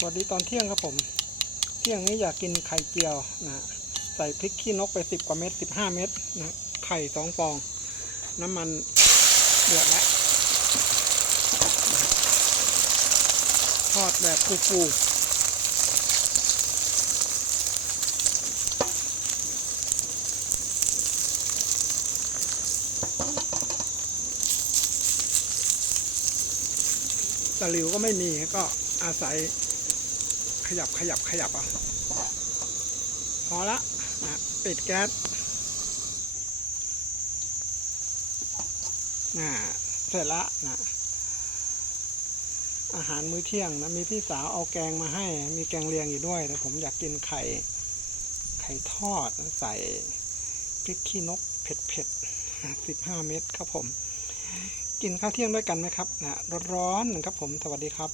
สวัสดีตอนเที่ยงครับผม เที่ยงนี้อยากกินไข่เจียวนะใส่พริกขี้นกไปสิบกว่าเม็ดสิบห้าเม็ดนะไข่สองฟอง น้ำมันเดือดแล้วทอดแบบฟูๆตะลิวก็ไม่มีก็อาศัย ขยับขยับขยับอะพอละนะปิดแก๊สนะเสร็จละนะอาหารมื้อเที่ยงนะมีพี่สาวเอาแกงมาให้ มีแกงเลียงอยู่ด้วยแต่ผมอยากกินไข่ ไข่ทอดใส่พริกขี้นกเผ็ดเผ็ดสิบห้าเม็ดครับผม กินข้าวเที่ยงด้วยกันไหมครับนะร้อนๆครับผมสวัสดีครับ